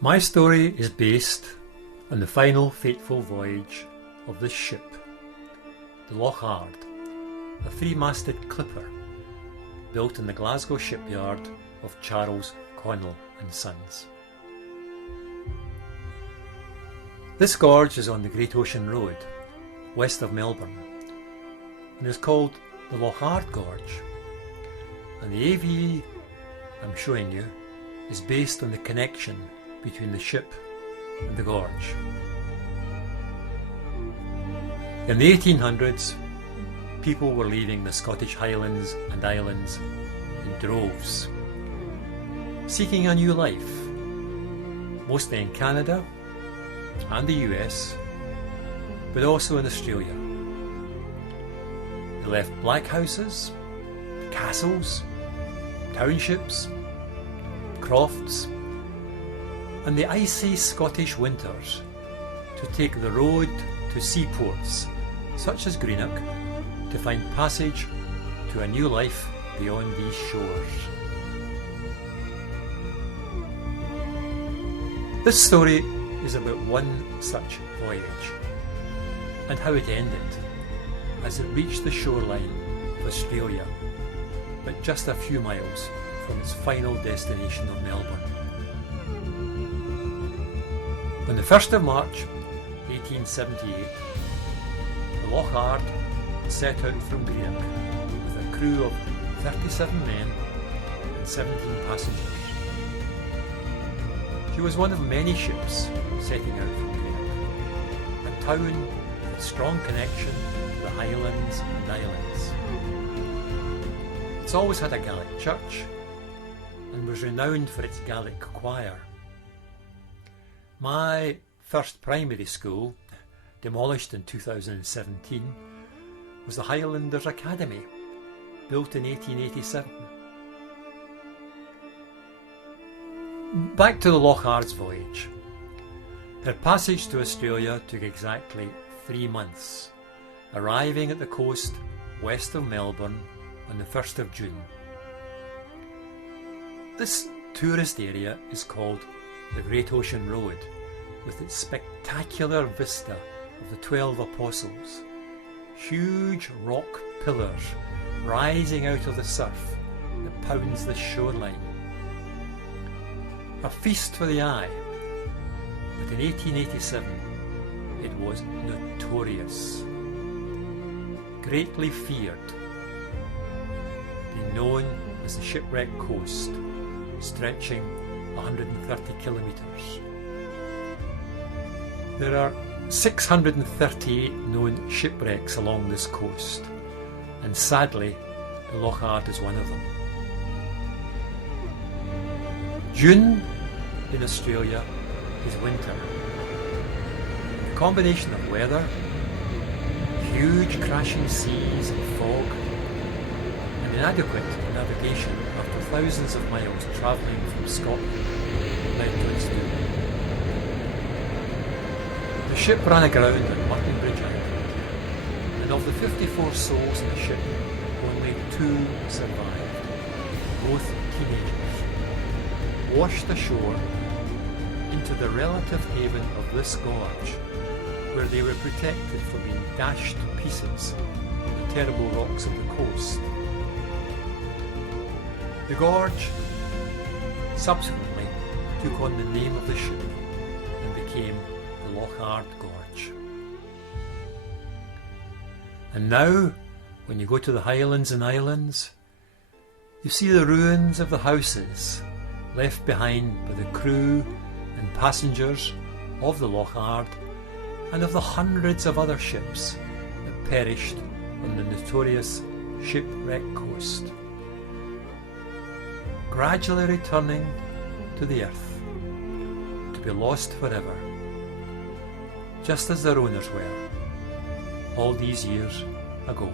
My story is based on the final fateful voyage of this ship, the Loch Ard, a three-masted clipper built in the Glasgow shipyard of Charles Connell and Sons. This gorge is on the Great Ocean Road, west of Melbourne, and is called the Loch Ard Gorge, and the AVE I'm showing you is based on the connection between the ship and the gorge. In the 1800s, people were leaving the Scottish Highlands and Islands in droves, seeking a new life, mostly in Canada and the US, but also in Australia. They left black houses, castles, townships, crofts, and the icy Scottish winters to take the road to seaports such as Greenock to find passage to a new life beyond these shores. This story is about one such voyage and how it ended as it reached the shoreline of Australia, but just a few miles from its final destination of Melbourne. On the 1st of March 1878, the Loch Ard set out from Greenock with a crew of 37 men and 17 passengers. She was one of many ships setting out from Greenock, a town with a strong connection to the Highlands and Islands. It's always had a Gaelic church and was renowned for its Gaelic choir. My first primary school, demolished in 2017, was the Highlanders Academy, built in 1887. Back to the Loch Ard's voyage. Her passage to Australia took exactly 3 months, arriving at the coast west of Melbourne on the 1st of June. This tourist area is called the Great Ocean Road, with its spectacular vista of the 12 Apostles, huge rock pillars rising out of the surf that pounds the shoreline. A feast for the eye, but in 1887 it was notorious, greatly feared, being known as the Shipwreck Coast, stretching 130 kilometres. There are 638 known shipwrecks along this coast, and sadly the Loch Ard is one of them. June in Australia is winter. The combination of weather, huge crashing seas and fog, and inadequate navigation after thousands of miles travelling from Scotland led to its doom. The ship ran aground at Mutton Bridge Island, and of the 54 souls in the ship, only 2 survived, both teenagers, washed ashore into the relative haven of this gorge, where they were protected from being dashed to pieces on the terrible rocks of the coast. The gorge subsequently took on the name of the ship and became the Loch Ard Gorge. And now, when you go to the Highlands and Islands, you see the ruins of the houses left behind by the crew and passengers of the Loch Ard and of the hundreds of other ships that perished on the notorious Shipwreck Coast, gradually returning to the earth to be lost forever, just as their owners were all these years ago.